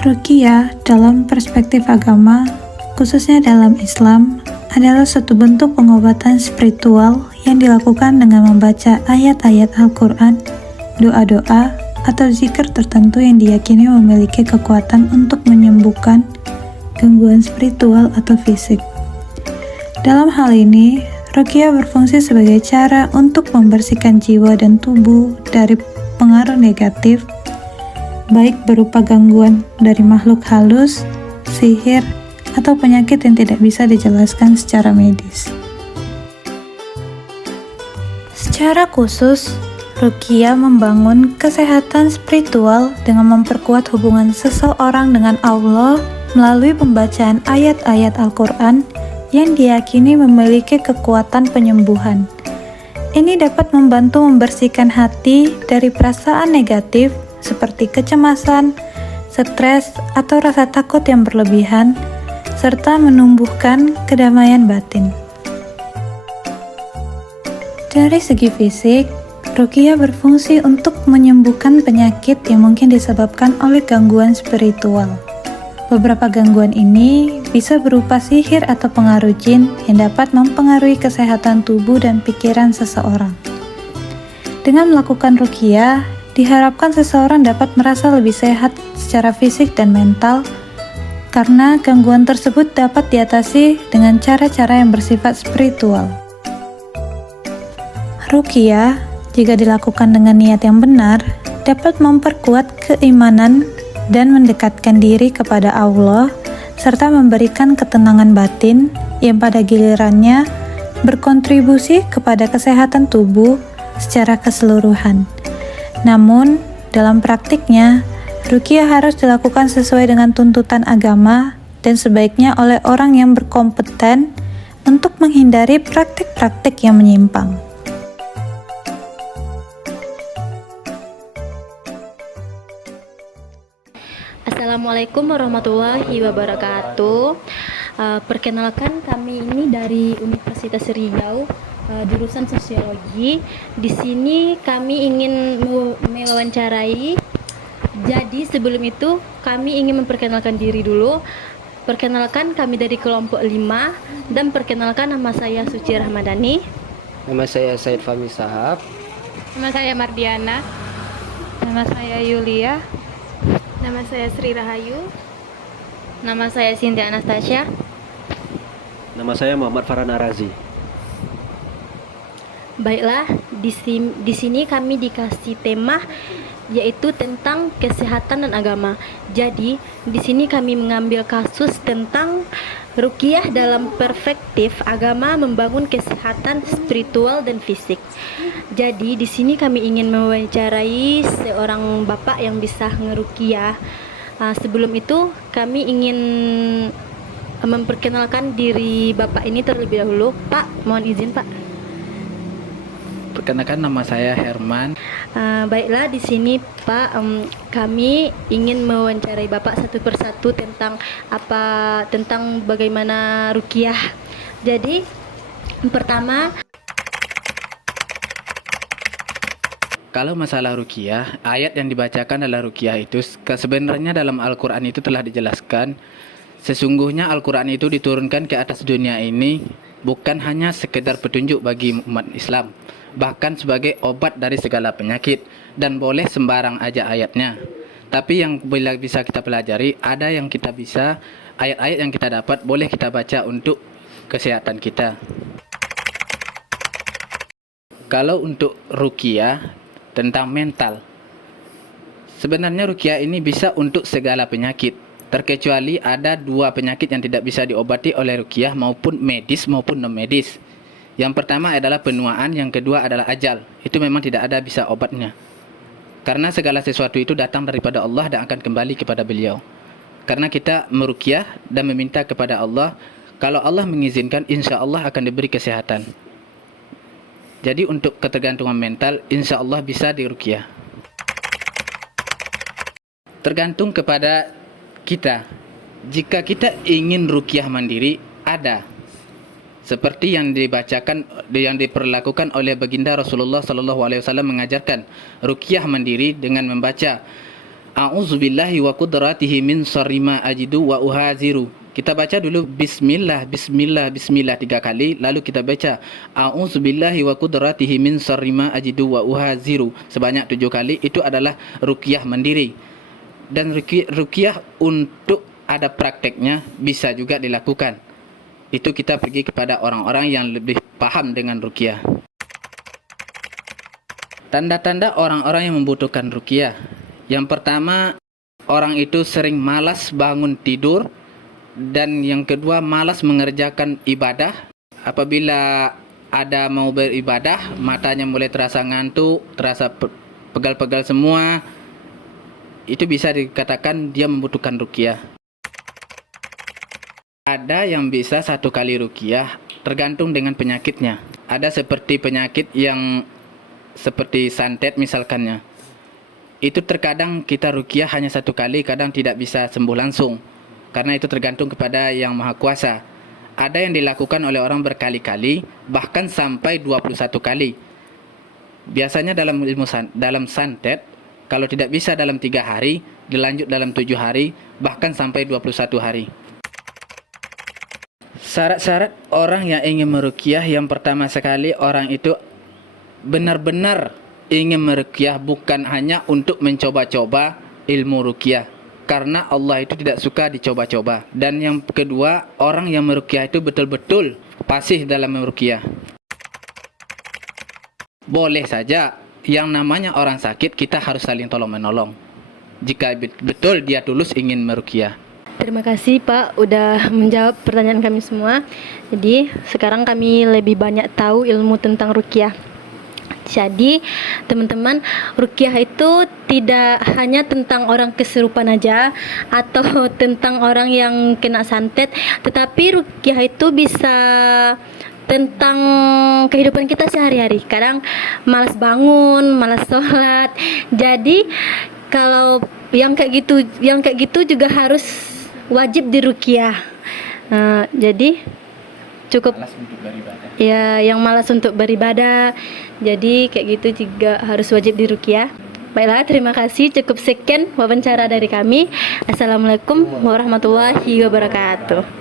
Ruqyah dalam perspektif agama, khususnya dalam Islam, adalah suatu bentuk pengobatan spiritual yang dilakukan dengan membaca ayat-ayat Al-Quran, doa-doa, atau zikir tertentu yang diyakini memiliki kekuatan untuk menyembuhkan gangguan spiritual atau fisik. Dalam hal ini, Ruqyah berfungsi sebagai cara untuk membersihkan jiwa dan tubuh dari pengaruh negatif, baik berupa gangguan dari makhluk halus, sihir, atau penyakit yang tidak bisa dijelaskan secara medis. Secara khusus, Ruqyah membangun kesehatan spiritual dengan memperkuat hubungan seseorang dengan Allah melalui pembacaan ayat-ayat Al-Quran yang diyakini memiliki kekuatan penyembuhan. Ini dapat membantu membersihkan hati dari perasaan negatif seperti kecemasan, stres, atau rasa takut yang berlebihan, serta menumbuhkan kedamaian batin. Dari segi fisik, Ruqyah berfungsi untuk menyembuhkan penyakit yang mungkin disebabkan oleh gangguan spiritual. Beberapa gangguan ini bisa berupa sihir atau pengaruh jin yang dapat mempengaruhi kesehatan tubuh dan pikiran seseorang. Dengan melakukan Ruqyah, diharapkan seseorang dapat merasa lebih sehat secara fisik dan mental, karena gangguan tersebut dapat diatasi dengan cara-cara yang bersifat spiritual. Ruqyah, jika dilakukan dengan niat yang benar, dapat memperkuat keimanan dan mendekatkan diri kepada Allah, serta memberikan ketenangan batin yang pada gilirannya berkontribusi kepada kesehatan tubuh secara keseluruhan. Namun, dalam praktiknya, Ruqyah harus dilakukan sesuai dengan tuntutan agama dan sebaiknya oleh orang yang berkompeten untuk menghindari praktik-praktik yang menyimpang. Assalamualaikum warahmatullahi wabarakatuh. Perkenalkan, kami ini dari Universitas Riau, jurusan Sosiologi. Di sini kami ingin mewawancarai. Jadi sebelum itu kami ingin memperkenalkan diri dulu. Perkenalkan, kami dari kelompok 5 dan perkenalkan, nama saya Suci Rahmadani. Nama saya Said Fahmi Sahab. Nama saya Mardiana. Nama saya Yulia. Nama saya Sri Rahayu. Nama saya Cynthia Anastasia. Nama saya Muhammad Farhan Arazi. Baiklah, di sini kami dikasih tema yaitu tentang kesehatan dan agama. Jadi, di sini kami mengambil kasus tentang Ruqyah dalam perspektif agama membangun kesehatan spiritual dan fisik. Jadi, di sini kami ingin mewawancarai seorang bapak yang bisa ngeruqyah. Sebelum itu, kami ingin memperkenalkan diri bapak ini terlebih dahulu. Pak, mohon izin, Pak. Perkenalkan, nama saya Herman. Baiklah, di sini Pak, kami ingin mewawancarai Bapak satu persatu tentang bagaimana Ruqyah. Jadi, pertama, Kalau masalah Ruqyah, ayat yang dibacakan adalah Ruqyah itu sebenarnya dalam Al-Quran itu telah dijelaskan. Sesungguhnya Al-Quran itu diturunkan ke atas dunia ini bukan hanya sekedar petunjuk bagi umat Islam, bahkan sebagai obat dari segala penyakit, dan boleh sembarang aja ayatnya. Tapi yang bila bisa kita pelajari, ada yang kita bisa, ayat-ayat yang kita dapat boleh kita baca untuk kesehatan kita. Kalau untuk Ruqyah tentang mental, sebenarnya Ruqyah ini bisa untuk segala penyakit, terkecuali ada 2 penyakit yang tidak bisa diobati oleh Ruqyah, maupun medis maupun non medis. Yang pertama adalah penuaan, yang kedua adalah ajal. Itu memang tidak ada bisa obatnya. Karena segala sesuatu itu datang daripada Allah dan akan kembali kepada beliau. Karena kita meruqyah dan meminta kepada Allah, kalau Allah mengizinkan, insya Allah akan diberi kesehatan. Jadi untuk ketergantungan mental, insya Allah bisa diruqyah. Tergantung kepada kita. Jika kita ingin ruqyah mandiri, ada. Seperti yang dibacakan, yang diperlakukan oleh baginda Rasulullah SAW mengajarkan ruqyah mandiri dengan membaca A'udzubillahi wa qudratihi min syarri ma ajidu wa uhaziru. Kita baca dulu bismillah, bismillah, bismillah 3 kali, lalu kita baca A'udzubillahi wa qudratihi min syarri ma ajidu wa uhaziru sebanyak 7 kali. Itu adalah ruqyah mandiri. Dan ruqyah untuk ada prakteknya bisa juga dilakukan. Itu kita pergi kepada orang-orang yang lebih paham dengan ruqyah. Tanda-tanda orang-orang yang membutuhkan ruqyah. Yang pertama, orang itu sering malas bangun tidur. Dan yang kedua, malas mengerjakan ibadah. Apabila ada mau beribadah, matanya mulai terasa ngantuk, terasa pegal-pegal semua. Itu bisa dikatakan dia membutuhkan ruqyah. Ada yang bisa 1 kali ruqyah, tergantung dengan penyakitnya. Ada seperti penyakit yang seperti santet misalkannya. Itu terkadang kita ruqyah hanya 1 kali, kadang tidak bisa sembuh langsung. Karena itu tergantung kepada Yang Maha Kuasa. Ada yang dilakukan oleh orang berkali-kali, bahkan sampai 21 kali. Biasanya dalam ilmu dalam santet, kalau tidak bisa dalam 3 hari, dilanjut dalam 7 hari, bahkan sampai 21 hari. Syarat-syarat orang yang ingin meruqyah, yang pertama sekali orang itu benar-benar ingin meruqyah, bukan hanya untuk mencoba-coba ilmu ruqyah, karena Allah itu tidak suka dicoba-coba. Dan yang kedua, orang yang meruqyah itu betul-betul fasih dalam meruqyah. Boleh saja, yang namanya orang sakit kita harus saling tolong-menolong jika betul dia tulus ingin meruqyah. Terima kasih Pak udah menjawab pertanyaan kami semua. Jadi sekarang kami lebih banyak tahu ilmu tentang ruqyah. Jadi teman-teman, ruqyah itu tidak hanya tentang orang kesurupan aja atau tentang orang yang kena santet, tetapi ruqyah itu bisa tentang kehidupan kita sehari-hari. Kadang malas bangun, malas sholat. Jadi kalau yang kayak gitu juga harus wajib diruqyah. Jadi cukup Malas untuk beribadah. ya, yang malas untuk beribadah. Jadi kayak gitu juga harus wajib diruqyah. Baiklah, terima kasih. Cukup sekian wawancara dari kami. Assalamualaikum warahmatullahi wabarakatuh.